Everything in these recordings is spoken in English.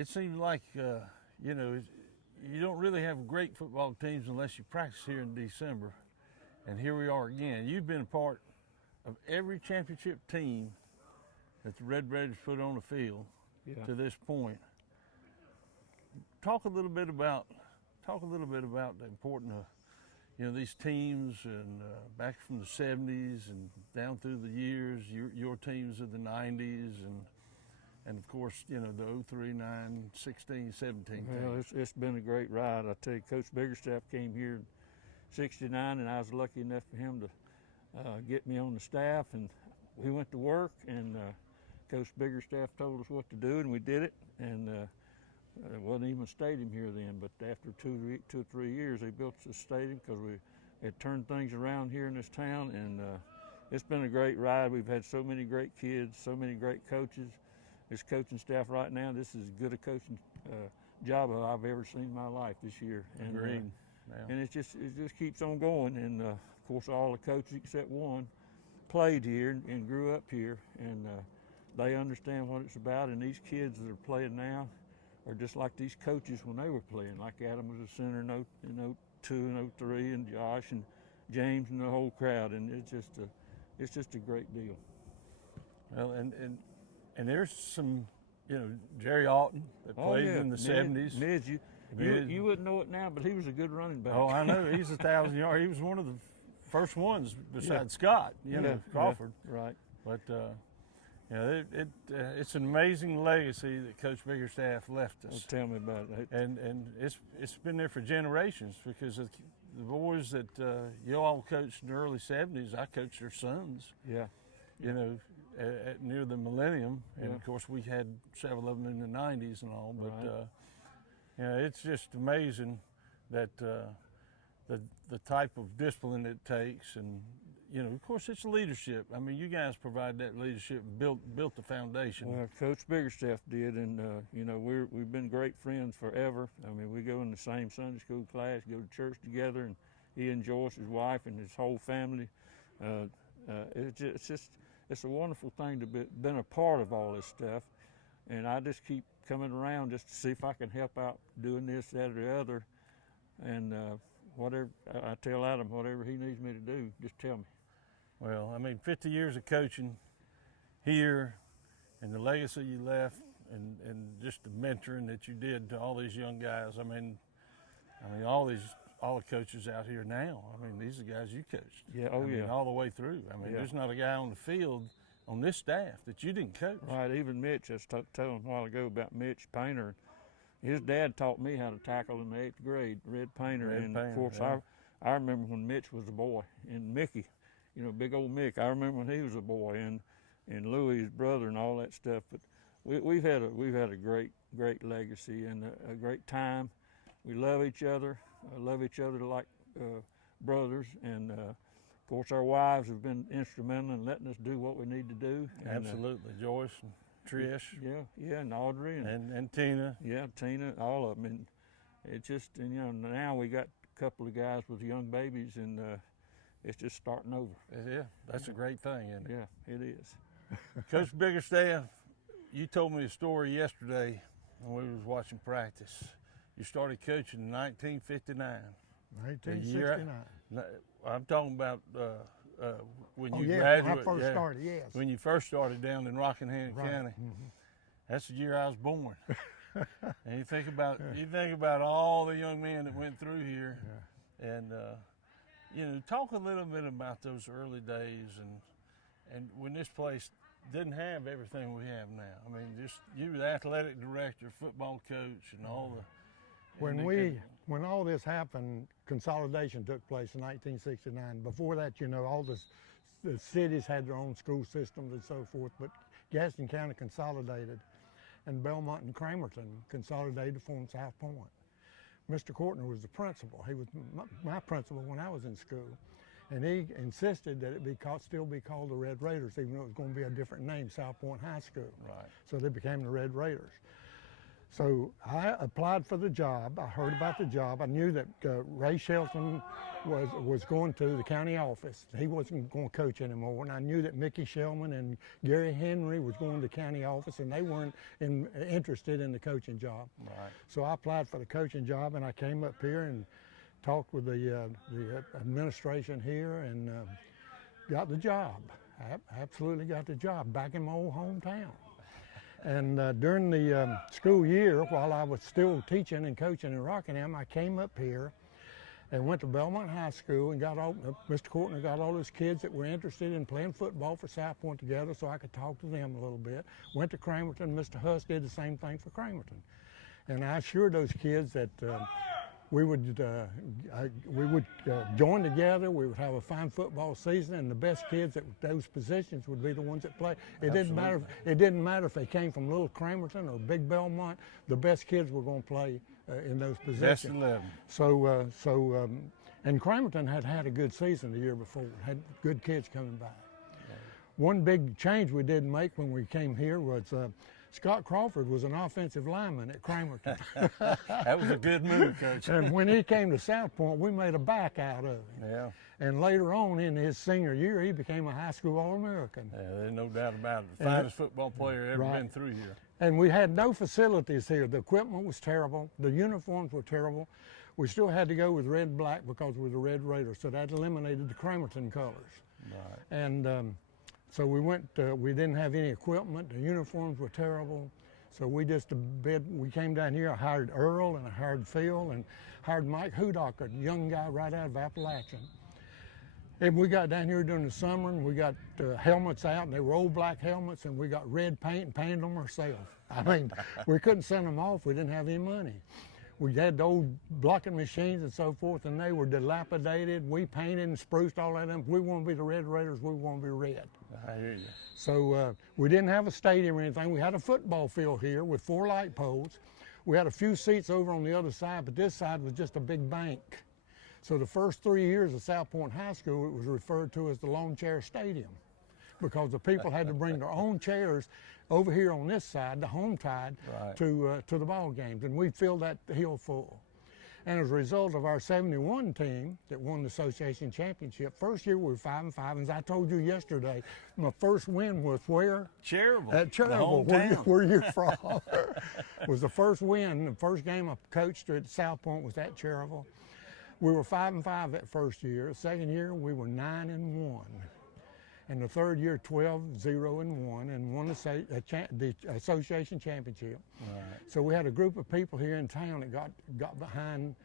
it seems like, you know, you don't really have great football teams unless you practice here in December. And here we are again. You've been a part of every championship team that the Red Raiders put on the field to this point. Talk a little bit about the importance of, you know, these teams and back from the 70s and down through the years, your teams of the 90s and of course, you know, the 03, 9, 16, 17 Well, it's been a great ride. I tell you, Coach Biggerstaff came here in '69, and I was lucky enough for him to get me on the staff, and we went to work, and Coach Biggerstaff told us what to do, and we did it, and there wasn't even a stadium here then, but after two or 3 years, they built the stadium because we had turned things around here in this town, and it's been a great ride. We've had so many great kids, so many great coaches. This coaching staff right now, this is as good a coaching job I've ever seen in my life this year. And, and it just keeps on going. And of course, all the coaches except one played here and grew up here, and they understand what it's about. And these kids that are playing now are just like these coaches when they were playing. Like Adam was a center in 02 and 03, and Josh and James and the whole crowd. And it's just a great deal. Well, and there's some, you know, Jerry Alton that played in the 70s. Midge, you wouldn't know it now, but he was a good running back. Oh, I know. He's 1,000 yards. He was one of the first ones besides Scott, you know, Crawford. Right. But, you know, it's an amazing legacy that Coach Biggerstaff left us. Oh, tell me about it. And it's been there for generations because of the boys that you all coached in the early 70s, I coached their sons. Yeah. You know, near the millennium, and of course we had several of them in the 90s and all. But you know, it's just amazing that the type of discipline it takes, and you know, of course, it's leadership. I mean, you guys provide that leadership, and built the foundation. Well, Coach Biggerstaff did, and you know, we've been great friends forever. I mean, we go in the same Sunday school class, go to church together, and he and Joyce, his wife, and his whole family. It's a wonderful thing to been a part of all this stuff, and I just keep coming around just to see if I can help out doing this, that, or the other, and whatever I tell Adam, whatever he needs me to do, just tell me. Well, I mean, 50 years of coaching here, and the legacy you left, and just the mentoring that you did to all these young guys. I mean, all the coaches out here now. I mean, these are guys you coached. Yeah, I mean, all the way through. I mean, there's not a guy on the field on this staff that you didn't coach. Right, even Mitch. I was telling a while ago about Mitch Painter. His dad taught me how to tackle in the 8th grade, Red Painter. Of course, I remember when Mitch was a boy, and Mickey, you know, big old Mick. I remember when he was a boy, and Louis, his brother, and all that stuff. But we've had a great legacy and a great time. We love each other. Like brothers, and of course our wives have been instrumental in letting us do what we need to do. Absolutely, Joyce and Trish. And Audrey and Tina. Yeah, Tina, all of them. And it's just, and you know, now we got a couple of guys with young babies, and it's just starting over. Yeah, that's a great thing, isn't it? Yeah, it is. Coach Biggerstaff, you told me a story yesterday when we was watching practice. You started coaching in 1959. 1969. I'm talking about when you graduated. When I first started, yes. When you first started down in Rockingham County. Mm-hmm. That's the year I was born. And you think about all the young men that went through here, and you know, talk a little bit about those early days and when this place didn't have everything we have now. I mean, just you were the athletic director, football coach, and all the. When all this happened, consolidation took place in 1969. Before that, you know, all the cities had their own school systems and so forth, but Gaston County consolidated, and Belmont and Cramerton consolidated to form South Point. Mr. Courtner was the principal. He was my principal when I was in school, and he insisted that it still be called the Red Raiders, even though it was going to be a different name, South Point High School. Right. So they became the Red Raiders. So I applied for the job. I heard about the job. I knew that Ray Shelton was going to the county office. He wasn't going to coach anymore. And I knew that Mickey Shellman and Gary Henry was going to the county office, and they weren't interested in the coaching job. Right. So I applied for the coaching job, and I came up here and talked with the administration here and got the job. I absolutely got the job back in my old hometown. And during the school year, while I was still teaching and coaching in Rockingham, I came up here and went to Belmont High School and Mr. Courtney got all those kids that were interested in playing football for South Point together so I could talk to them a little bit. Went to Cramerton. Mr. Huss did the same thing for Cramerton. And I assured those kids that we would join together. We would have a fine football season, and the best kids at those positions would be the ones that play. It didn't matter. It didn't matter if they came from Little Cramerton or Big Belmont. The best kids were going to play in those positions. Best 11. And Cramerton had a good season the year before. Had good kids coming back. One big change we did make when we came here was. Scott Crawford was an offensive lineman at Cramerton. That was a good move, Coach. And when he came to South Point, we made a back out of him. Yeah. And later on in his senior year, he became a high school All-American. Yeah, there's no doubt about it. The finest football player ever been through here. And we had no facilities here. The equipment was terrible. The uniforms were terrible. We still had to go with red and black because we were the Red Raiders, so that eliminated the Cramerton colors. Right. And so we went. We didn't have any equipment. The uniforms were terrible. So we came down here. I hired Earl and I hired Phil and hired Mike Hudock, a young guy right out of Appalachian. And we got down here during the summer and we got helmets out, and they were old black helmets, and we got red paint and painted them ourselves. I mean, we couldn't send them off. We didn't have any money. We had the old blocking machines and so forth, and they were dilapidated. We painted and spruced all that up. We want to be the Red Raiders. We want to be red. I hear you. So we didn't have a stadium or anything. We had a football field here with 4 light poles. We had a few seats over on the other side, but this side was just a big bank. So the first 3 years of South Point High School, it was referred to as the Lawn Chair Stadium, because the people had to bring their own chairs over here on this side, the home tide, to the ball games, and we filled that hill full. And as a result of our 71 team that won the association championship, first year we were 5-5, and as I told you yesterday, my first win was where? Cherryville. At Cherryville, where you're from. Was the first win. The first game I coached at South Point was at Cherryville. We were 5-5 that first year. The second year we were 9-1. And the third year, 12-0-1, and won the association championship. Right. So we had a group of people here in town that got behind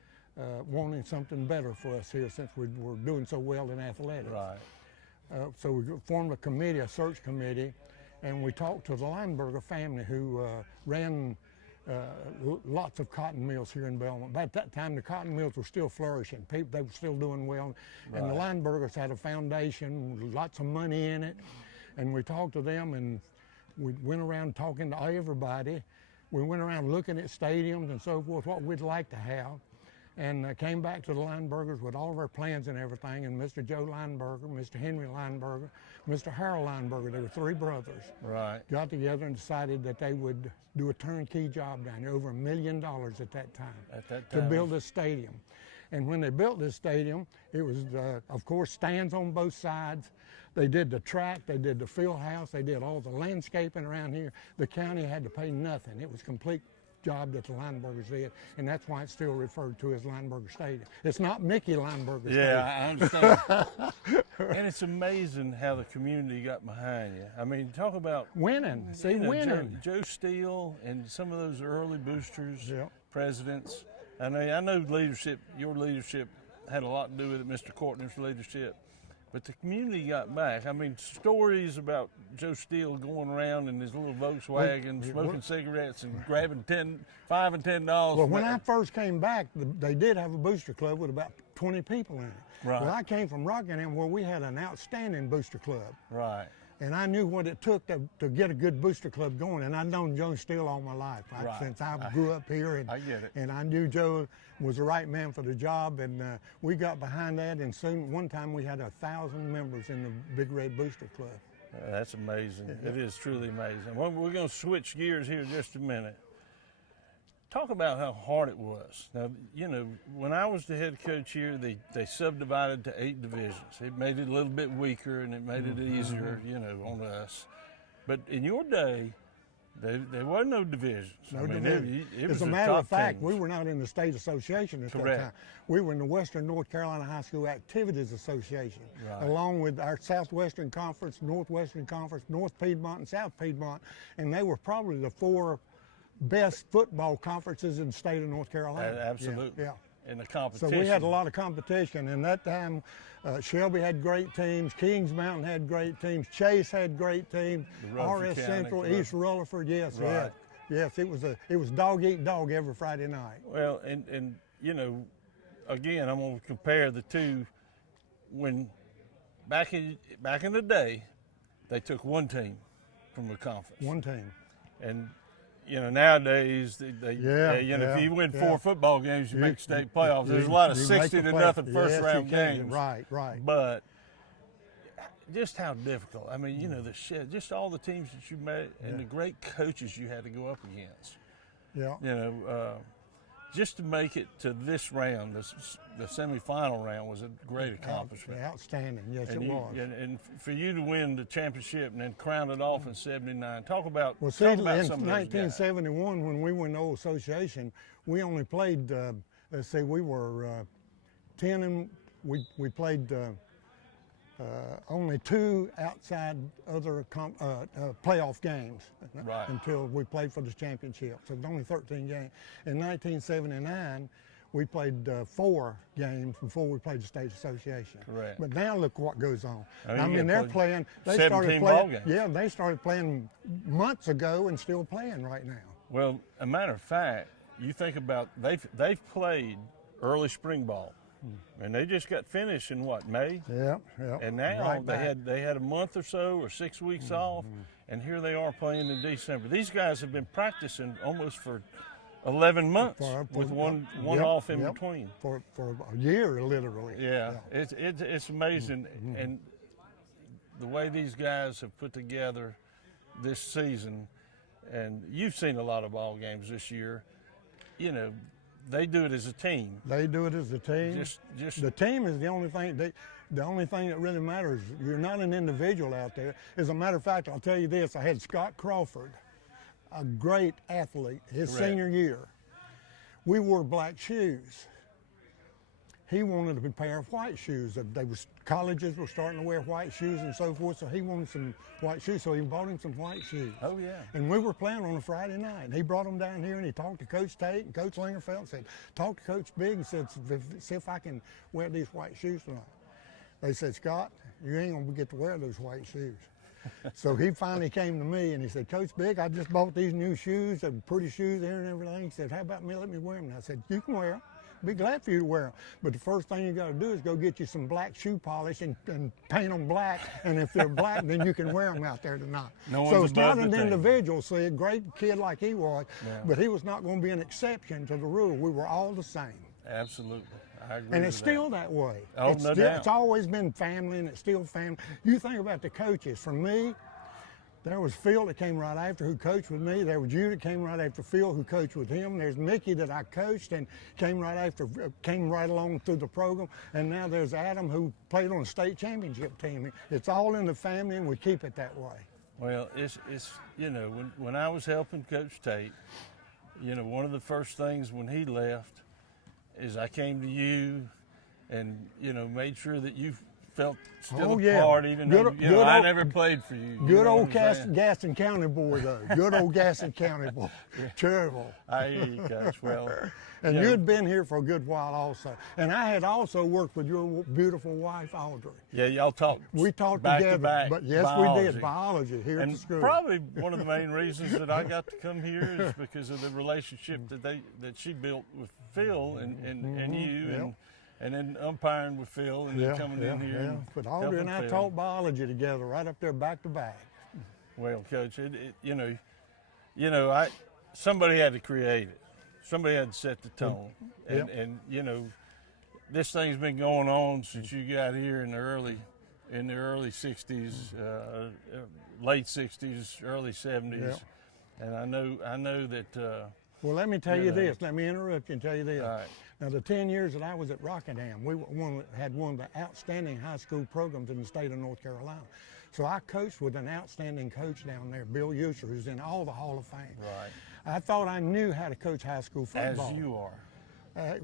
wanting something better for us here, since we were doing so well in athletics. Right. So we formed a committee, a search committee, and we talked to the Lineberger family, who ran lots of cotton mills here in Belmont. By that time, the cotton mills were still flourishing. They were still doing well. Right. And the Linebergers had a foundation, lots of money in it. And we talked to them, and we went around talking to everybody. We went around looking at stadiums and so forth, what we'd like to have. And came back to the Linebergers with all of our plans and everything. And Mr. Joe Lineberger, Mr. Henry Lineberger, Mr. Harold Lineberger, they were 3 brothers. Right. Got together and decided that they would do a turnkey job down here, over $1 million at that time. At that time. To build this stadium. And when they built this stadium, it was, of course, stands on both sides. They did the track, they did the field house, they did all the landscaping around here. The county had to pay nothing. It was complete job that the Linebergers did, and that's why it's still referred to as Lineberger Stadium. It's not Mickey Lineberger Stadium. Yeah, I understand. And it's amazing how the community got behind you. I mean, talk about winning. Winning. Joe Steele and some of those early boosters, Yep. presidents. I know leadership, your leadership had a lot to do with it, Mr. Courtney's leadership. But the community got back. I mean, stories about Joe Steele going around in his little Volkswagen, smoking cigarettes and grabbing $5 and $10. Well, when I first came back, they did have a booster club with about 20 people in it. Right. Well, I came from Rockingham, where we had an outstanding booster club. Right. And I knew what it took to get a good booster club going. And I've known Joe Steele all my life, Right. since I grew up here. And I get it. And I knew Joe was the right man for the job. And we got behind that. And soon, one time, we had 1,000 members in the Big Red Booster Club. That's amazing. It is truly amazing. Well, we're going to switch gears here in just a minute. talk about how hard it was. Now, you know, when I was the head coach here, they subdivided to 8 divisions. It made it a little bit weaker and it made it easier, you know, on us. But in your day, there were no divisions. No division. It was As a the matter of top fact, teams. we were not in the state association at Correct. that time. We were in the Western North Carolina High School Activities Association, Right. along with our Southwestern Conference, Northwestern Conference, North Piedmont, and South Piedmont, and they were probably the 4 best football conferences in the state of North Carolina. Absolutely. Yeah. In the So competition. we had a lot of competition, and that time Shelby had great teams, Kings Mountain had great teams, Chase had great teams, Rutherford RS County, Central, Rutherford. East Rutherford, yes, Right. yes. It was dog eat dog every Friday night. Well, and you know, again, I'm going to compare the two. When back in the day, they took one team from the conference, One team. and you know nowadays if you win 4 football games, you make state playoffs. There's a lot of you make 60 the to play- nothing yes, first you round can. games. Right. But just how difficult. I mean, you know, just all the teams that you met and the great coaches you had to go up against. Yeah. You know, just to make it to this round, the semifinal round, was a great accomplishment. Outstanding. Yes, And it you- was. and for you to win the championship and then crown it off in &79, talk about Well, see, talk in about some of those guys. 1971, when we were in the old association, we only played. Let's see, we were 10 and we played only 2 outside other playoff games Right. until we played for the championship. So it was only 13 games. In 1979, we played 4 games before we played the state association. Correct. But now look what goes on. I mean, I you mean, get they're played playing. They 17 started ball playing. games. Yeah, they started playing months ago and still playing right now. Well, a matter of fact, you think about they've played early spring ball, and they just got finished in what, May? Yeah. And now Right back. they had a month or so or 6 weeks off, and here they are playing in December. These guys have been practicing almost for 11 months with one Yep, off in yep. between. For a year, literally. Yeah, it's amazing, and the way these guys have put together this season, and you've seen a lot of ball games this year. You know, they do it as a team. They do it as a team. Just The team is the only thing. The only thing that really matters. You're not an individual out there. As a matter of fact, I'll tell you this: I had Scott Crawford, a great athlete, his Correct. senior year. We wore black shoes. He wanted a pair of white shoes. Colleges were starting to wear white shoes and so forth, so he wanted some white shoes, so he bought him some white shoes. Oh, yeah. And we were playing on a Friday night, and he brought them down here, and he talked to Coach Tate and Coach Lingerfeld and said, talk to Coach Big and said, see if I can wear these white shoes tonight. They said, Scott, you ain't gonna get to wear those white shoes. So he finally came to me and he said, Coach Big, I just bought these new shoes, they're pretty shoes there and everything. He said, how about me, let me wear them? And I said, you can wear them. Be glad for you to wear them. But the first thing you got to do is go get you some black shoe polish and paint them black. And if they're black, then you can wear them out there tonight. No So one's it's not above an the team. individual. See, a great kid like he was, Yeah. but he was not going to be an exception to the rule. We were all the same. Absolutely. I agree And with it's that. still that way. Oh, it's no still, doubt. It's always been family, and it's still family. You think about the coaches. For me, there was Phil that came right after, who coached with me. There was you that came right after Phil, who coached with him. There's Mickey that I coached and came right along through the program. And now there's Adam, who played on the state championship team. It's all in the family, and we keep it that way. Well, it's you know, when I was helping Coach Tate, you know, one of the first things when he left is I came to you and, you know, made sure that you felt still Oh, a yeah. part, even though, Good- you know, good I old- never played for you. You Good know old what I'm saying? Gaston County boy, though. Good old Gaston County boy. Terrible. I hear you, Coach. Well, And you know, you'd been here for a good while also. And I had also worked with your beautiful wife, Audrey. yeah, y'all talked. We talked back together. to back But yes, biology. we did. Biology here at And the school. probably one of the main reasons that I got to come here is because of the relationship that she built with Phil and you Yep. and then umpiring with Phil and then coming in here. And But Audrey and I helping Phil. taught biology together right up there back to back. Well, Coach, you know, somebody had to create it. Somebody had to set the tone. Yep. And you know, this thing's been going on since you got here in the early '60s, late '60s, early '70s. Yep. And I know that Well, let me tell you know. this. Let me interrupt you and tell you this. All right. Now, the 10 years that I was at Rockingham, we had one of the outstanding high school programs in the state of North Carolina. So I coached with an outstanding coach down there, Bill User, who's in all the Hall of Fame. Right. I thought I knew how to coach high school football. As you are.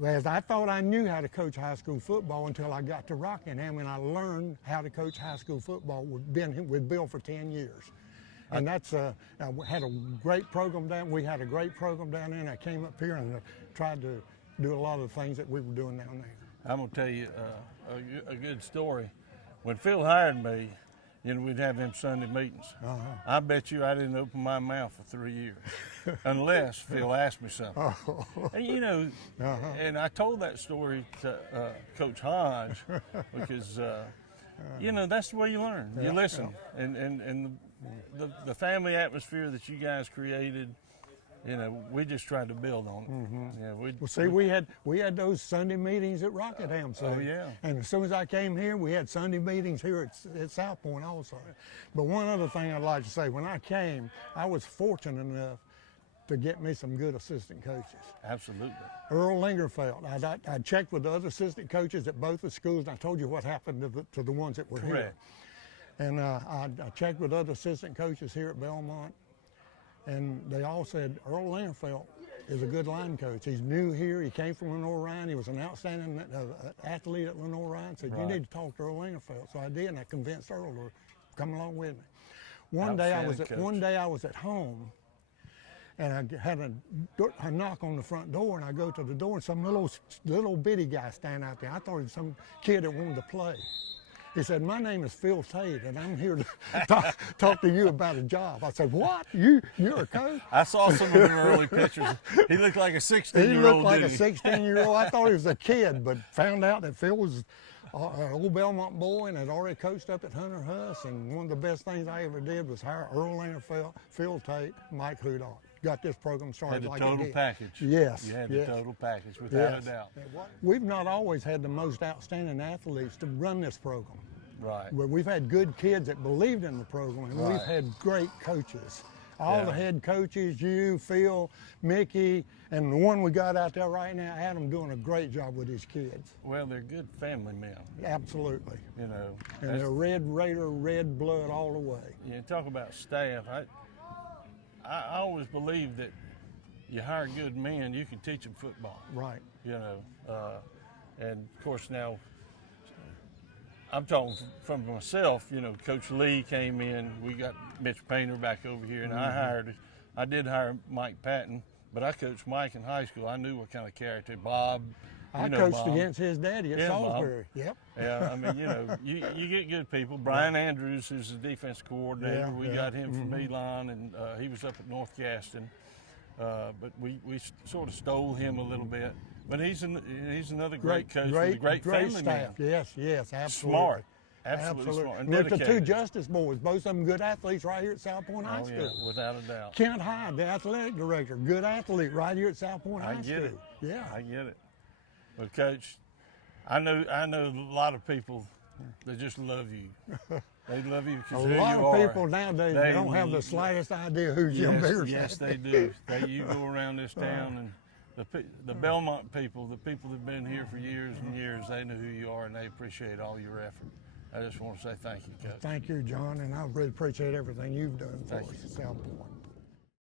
As I thought I knew how to coach high school football until I got to Rockingham, and I learned how to coach high school football with Bill for 10 years. And that's I had a great program down. We had a great program down there, and I came up here and tried to do a lot of the things that we were doing down there. I'm gonna tell you a good story. When Phil hired me, you know, we'd have them Sunday meetings. I bet you I didn't open my mouth for 3 years, unless Phil asked me something. And you know, and I told that story to Coach Hodge because you know, that's the way you learn. You listen, and the family atmosphere that you guys created. You know, we just tried to build on it. Yeah, Well, see, we had those Sunday meetings at Rockingham. So, oh, yeah. And as soon as I came here, we had Sunday meetings here at South Point also. But one other thing I'd like to say, when I came, I was fortunate enough to get me some good assistant coaches. Absolutely. Earl Lingerfeld. I checked with the other assistant coaches at both the schools, and I told you what happened to the ones that were Correct. here. And I checked with other assistant coaches here at Belmont. And they all said Earl Lingerfeld is a good line coach. He's new here. He came from Lenore-Ryan. He was an outstanding athlete at Lenore-Ryan. Said, you need to talk to Earl Lingerfeld. So I did, and I convinced Earl to come along with me. One day I was at home, and I had a knock on the front door, and I go to the door, and some little bitty guy standing out there. I thought it was some kid that wanted to play. He said, my name is Phil Tate, and I'm here to talk to you about a job. I said, what? You're a coach? I saw some of the early pictures. He looked like a 16-year-old. He looked like a 16-year-old. I thought he was a kid, but found out that Phil was an old Belmont boy and had already coached up at Hunter Huss. And one of the best things I ever did was hire Earl Lingerfeld, Phil Tate, Mike Hudart. Got this program started had the like it did. total package. Yes. You had the total package, without a doubt. We've not always had the most outstanding athletes to run this program. Right. But we've had good kids that believed in the program, and we've had great coaches. All the head coaches, you, Phil, Mickey, and the one we got out there right now, Adam, doing a great job with his kids. Well, they're good family men. Absolutely. You know. And they're Red Raider, red blood all the way. You talk about staff. I always believe that you hire good men, you can teach them football. Right. You know, and of course now, I'm talking from myself. You know, Coach Lee came in. We got Mitch Painter back over here, and I did hire Mike Patton, but I coached Mike in high school. I knew what kind of character. Bob. I coached against his daddy at Salisbury. Bob. Yep. Yeah, I mean, you know, you get good people. Brian Andrews, who's the defense coordinator, we got him from Elon, and he was up at North Gaston. But we sort of stole him a little bit. But he's another great coach with a great family staff. man. Yes, absolutely. Smart. Absolutely smart. And with the two dedicated. Justice boys, both of them good athletes right here at South Point High School. Yeah, without a doubt. Kent Hyde, the athletic director, good athlete right here at South Point High School. I get it. Yeah. I get it. But Coach, I know a lot of people that just love you. They love you because A who lot you of are. people nowadays don't have the slightest idea who Jim Biggerstaff is. Yes, they do. You go around this town, and the Belmont people, the people that've been here for years and years, they know who you are, and they appreciate all your effort. I just want to say thank you, Coach. Thank you, John, and I really appreciate everything you've done for us at South Point.